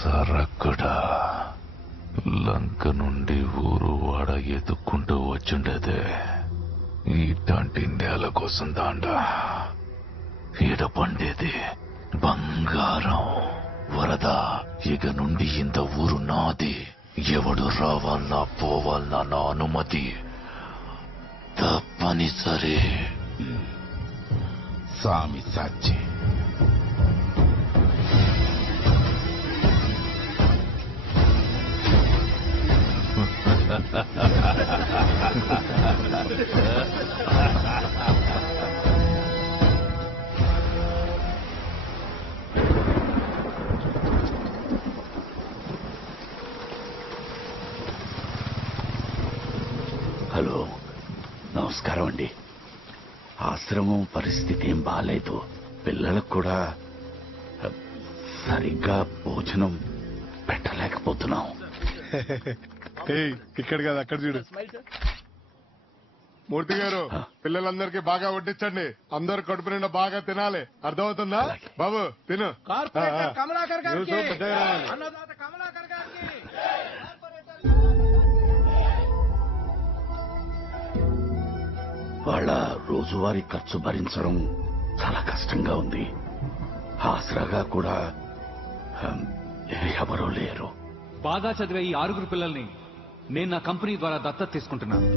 సరకుడా లంక నుండి ఊరు వాడ ఎత్తుక్కుంటూ వచ్చుండేదే ఇట్లాంటి నేల కోసం దాండా ఈడ పండేది బంగారం వరద. ఇక నుండి ఇంత ఊరు నాది. ఎవడు రావాలన్నా పోవాలన్నా నా అనుమతి తప్పనిసరి. స్వామి సాచి హలో, నమస్కారం అండి. ఆశ్రమం పరిస్థితి ఏం బాలేదు. పిల్లలకు కూడా సరిగ్గా భోజనం పెట్టలేకపోతున్నాం. ఇక్కడ కదా అక్కడ చూడు. మూర్తి గారు, పిల్లలందరికీ బాగా వడ్డించండి. అందరు కడుపు నిండా బాగా తినాలి. అర్థమవుతుందా బాబు? తిను. వాళ్ళ రోజువారీ ఖర్చు భరించడం చాలా కష్టంగా ఉంది. ఆసరాగా కూడా ఎవరూ లేరు. బాగా చదివే ఈ 6 పిల్లల్ని నేను నా కంపెనీ ద్వారా దత్తత తీసుకుంటున్నాను.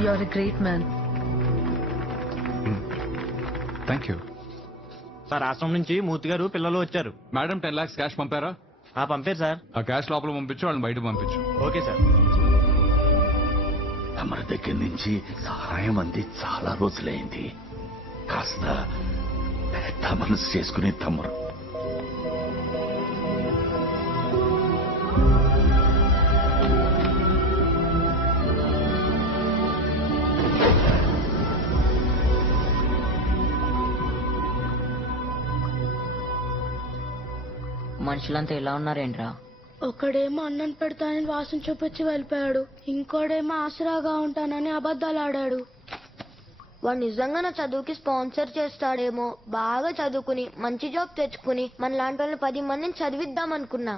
You are a great man. Thank you sir. ఆశ్రమం నుంచి మూర్తి గారు పిల్లలు వచ్చారు. మేడం 10 lakhs క్యాష్ పంపారా? పంపారు సార్. ఆ క్యాష్ లోపల పంపించు, వాళ్ళని బయట పంపించు. Okay sir. తమరి దగ్గర నుంచి సహాయం అంది చాలా రోజులైంది. కాస్త పెద్ద మనసు చేసుకుని తమరు మనుషులంతా ఎలా ఉన్నారేంట్రా? ఒకడేమో అన్నం పెడతానని వాసన చూపించి వెళ్ళిపోయాడు. ఇంకోడేమో ఆసరాగా ఉంటానని అబద్ధాలు ఆడాడు. వాడు నిజంగా నా చదువుకి స్పాన్సర్ చేస్తాడేమో. బాగా చదువుకుని మంచి జాబ్ తెచ్చుకుని మన లాంటి వాళ్ళని 10 మందిని చదివిద్దాం అనుకున్నా.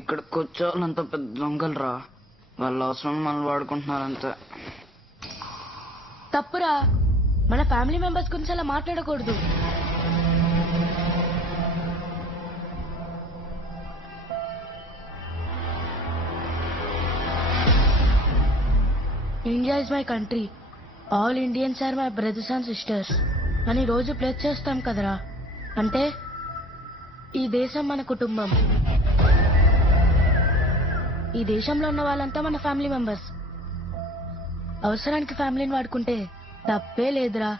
ఇక్కడ కూర్చోవాలంత పెద్ద దొంగలరా. వాళ్ళ అవసరం మనం వాడుకుంటున్నారంతే. తప్పురా. మన ఫ్యామిలీ మెంబర్స్ గురించి అలా మాట్లాడకూడదు. India is my country. All Indians are my brothers and sisters అని రోజు ప్లేస్ చేస్తాం కదరా. అంటే ఈ దేశం మన కుటుంబం. ఈ దేశంలో ఉన్న వాళ్ళంతా మన ఫ్యామిలీ మెంబర్స్. అవసరానికి ఫ్యామిలీని వాడుకుంటే తప్పే లేదురా.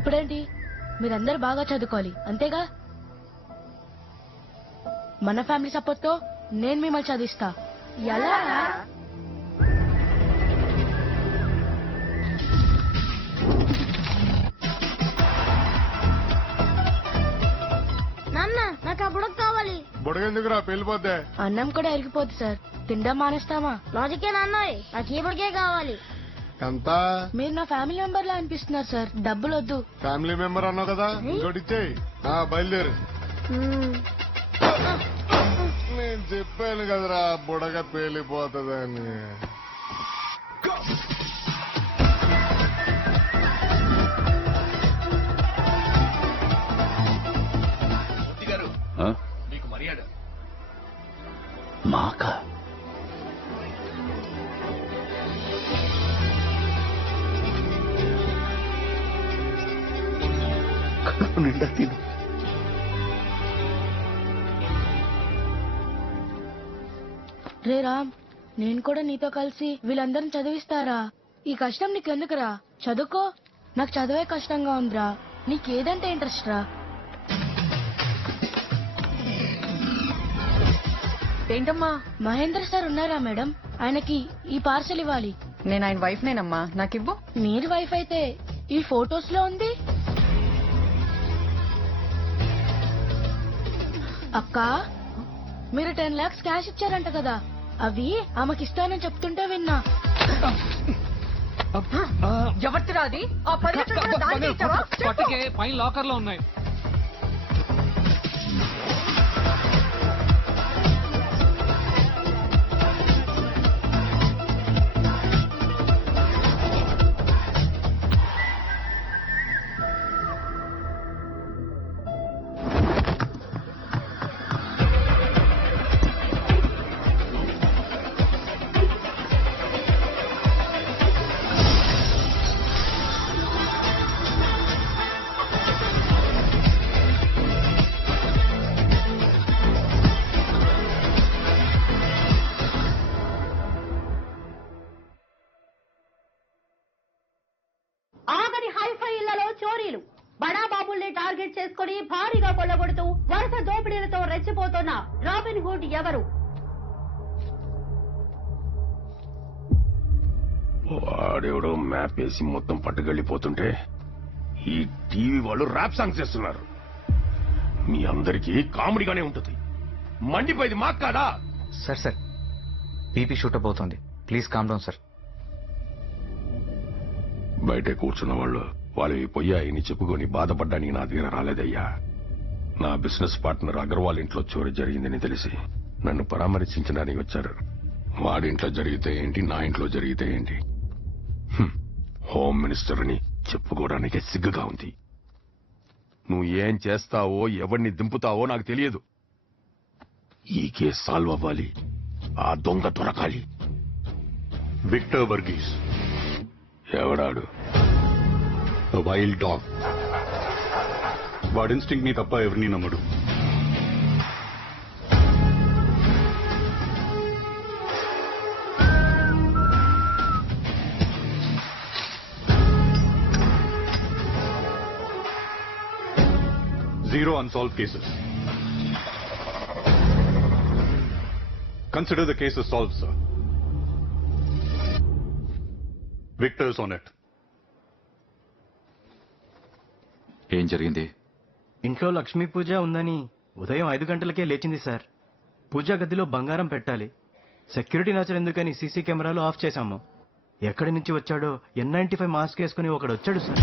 ఇప్పుడేంటి, మీరందరూ బాగా చదువుకోవాలి అంతేగా? మన ఫ్యామిలీ సపోర్ట్ తో నేను మిమ్మల్ని చదివిస్తా. ఎలా? నాకు ఆ బుడగ కావాలి. బుడగెందుకురా? పెళ్ళిపోద్దే. అన్నం కూడా ఎరిగిపోద్ది సార్. తిండం మానేస్తామా? లాజికే నాన్నయ్. నాకు ఈ బుడగే కావాలి. ఎంత? మీరు నా ఫ్యామిలీ మెంబర్ లా అనిపిస్తున్నారు సార్. డబ్బులు వద్దు. ఫ్యామిలీ మెంబర్ అన్నావు కదా, ఇంకోటి ఇచ్చేయి. బయలుదేరు. నేను చెప్పాను కదరా బుడగ పేలిపోతుందని. మీకు మర్యాద మాక కడుపు నిండా తిను. రే రామ్, నేను కూడా నీతో కలిసి వీళ్ళందరిని చదివిస్తారా? ఈ కష్టం నీకెందుకురా? చదువుకో. నాకు చదివే కష్టంగా ఉందిరా. నీకేదంటే ఇంట్రెస్ట్ రా? ఏంటమ్మా? మహేంద్ర సార్ ఉన్నారా మేడం? ఆయనకి ఈ పార్సల్ ఇవ్వాలి. నేను ఆయన వైఫ్ నేనమ్మా, నాకివ్వు. మీరు వైఫ్ అయితే ఈ ఫోటోస్ లో ఉంది. అక్క, మీరు 10 lakhs క్యాష్ ఇచ్చారంట కదా, అవి ఆమెకి ఇస్తానని చెప్తుంటే విన్నా. ఎవరిరా అది? ఆ 10 లక్షలు కూడా దానికి ఇచ్చావా? పట్టుకే పైన లాకర్ లో ఉన్నాయి. ఇళ్లలో చోరీలు, బడాబాబుల్ని టార్గెట్ చేసుకుని భారీగా కొల్లగొడుతూ వరుస దోపిడీలతో రెచ్చిపోతున్న రాబిన్ హుడ్ ఎవరు? వాడెవడో మ్యాప్ వేసి మొత్తం పట్టుకెళ్ళిపోతుంటే ఈ టీవీ వాళ్ళు ర్యాప్ సాంగ్స్ చేస్తున్నారు. మీ అందరికీ కామెడీగానే ఉంటుంది. మండిపోయింది మాకు కాదా? సార్ బీపీ షూటప్ అవుతుంది. Please calm down sir. బయటే కూర్చున్న వాళ్ళు వాళ్ళవి పొయ్యాయని చెప్పుకొని బాధపడ్డానికి నా దగ్గర రాలేదయ్యా. నా బిజినెస్ పార్ట్నర్ అగర్వాల్ ఇంట్లో చోరీ జరిగిందని తెలిసి నన్ను పరామర్శించడానికి వచ్చారు. వాడింట్లో జరిగితే ఏంటి, నా ఇంట్లో జరిగితే ఏంటి? హోమ్ మినిస్టర్ అని చెప్పుకోవడానికి సిగ్గుగా ఉంది. నువ్వు ఏం చేస్తావో, ఎవరిని దింపుతావో నాకు తెలియదు. ఈ కేసు సాల్వ్ అవ్వాలి, ఆ దొంగ దొరకాలి. విక్టర్ వర్గీస్. ఎవడాడు? Wild dog. వాడి ఇన్స్టింక్ట్ ని తప్ప ఎవరిని నమ్మడు. Zero unsolved cases. Consider the case as solved, sir. Victor's on it. ఏం జరిగింది? ఇంట్లో లక్ష్మీ పూజ ఉందని ఉదయం 5 గంటలకే లేచింది సార్. పూజా గదిలో బంగారం పెట్టాలి. సెక్యూరిటీ నచ్చరు ఎందుకని సీసీ కెమెరాలు ఆఫ్ చేశాము. ఎక్కడి నుంచి వచ్చాడో N95 మాస్క్ వేసుకుని ఒకడు వచ్చాడు సార్.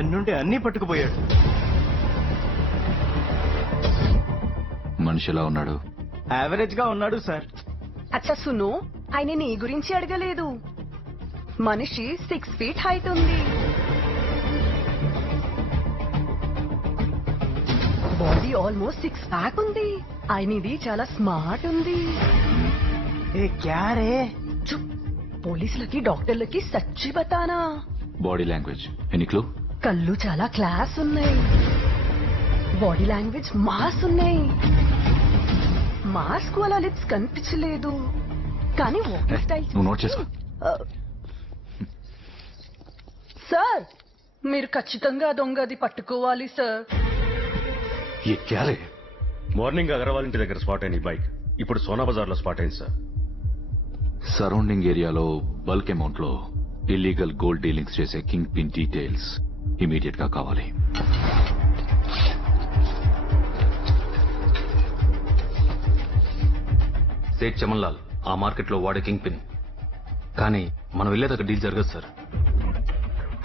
ఎన్నుంటే అన్నీ పట్టుకుపోయాడు. మనిషిలా ఉన్నాడు? యావరేజ్ గా ఉన్నాడు సార్. అచ్చా సును, ఆయన నీ గురించి అడగలేదు. మనిషి 6 feet హైట్ ఉంది. బాడీ ఆల్మోస్ట్ 6 pack ఉంది. ఆయనది చాలా స్మార్ట్ ఉంది. ఏ క్యా రే? చుప్. పోలీసులకి డాక్టర్లకి సచ్చి బతానా. Body language any clue? కళ్ళు చాలా క్లాస్ ఉన్నాయి. బాడీ లాంగ్వేజ్ మాస్ ఉన్నాయి. మాస్క్ వల్ల లిప్స్ కనిపించలేదు, కానీ వాకింగ్ స్టైల్. నువ్వు నోట్ చేసుకో. సార్, మీరు ఖచ్చితంగా దొంగది పట్టుకోవాలి సార్. ये क्या रे? మార్నింగ్ అగర్వాల్ ఇంటి దగ్గర స్పాట్ అయిన ఈ బైక్ ఇప్పుడు సోనా బజార్ లో స్పాట్ అయింది సార్. సరౌండింగ్ ఏరియాలో బల్క్ అమౌంట్ లో ఇల్లీగల్ గోల్డ్ డీలింగ్స్ చేసే కింగ్ పిన్ డీటెయిల్స్ ఇమీడియట్ గా కావాలి. సేట్ చమన్ లాల్ ఆ మార్కెట్ లో వాడే కింగ్ పిన్. కానీ మనం వెళ్లేదాకా డీల్ జరగదు sir.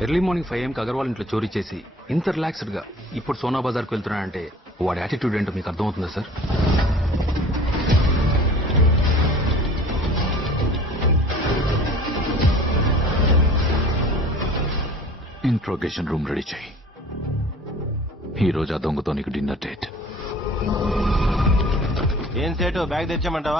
Early morning 5 AM Agarwal ఇంట్లో చోరీ చేసి ఇంత రిలాక్స్డ్ గా ఇప్పుడు సోనా బజార్కి వెళ్తున్నాడంటే వాడి యాటిట్యూడ్ ఏంటో మీకు అర్థమవుతుందా సార్? ఇంట్రోగేషన్ రూమ్ రెడీ చేయి. ఈ రోజు ఆ దొంగతో నీకు డిన్నర్ డేట్. ఏం సేటు బ్యాగ్ తెచ్చామంటావా?